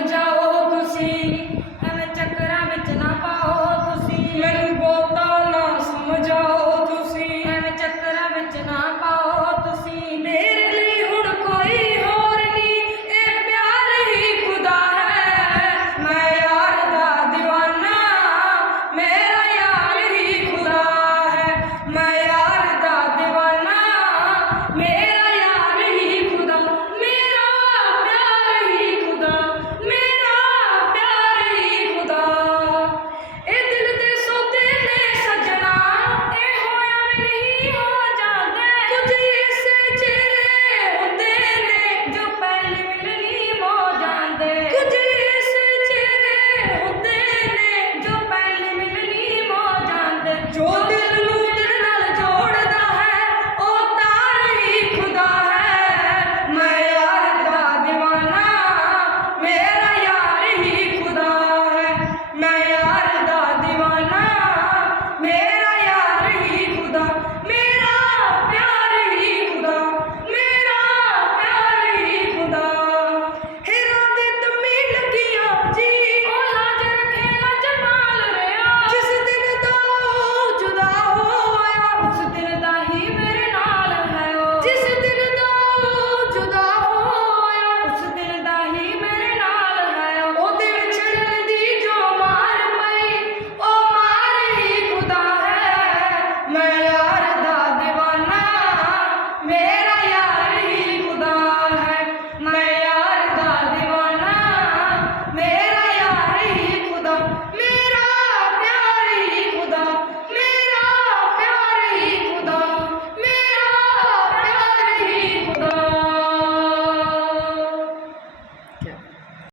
ਜਾਓ ਤੁਸੀਂ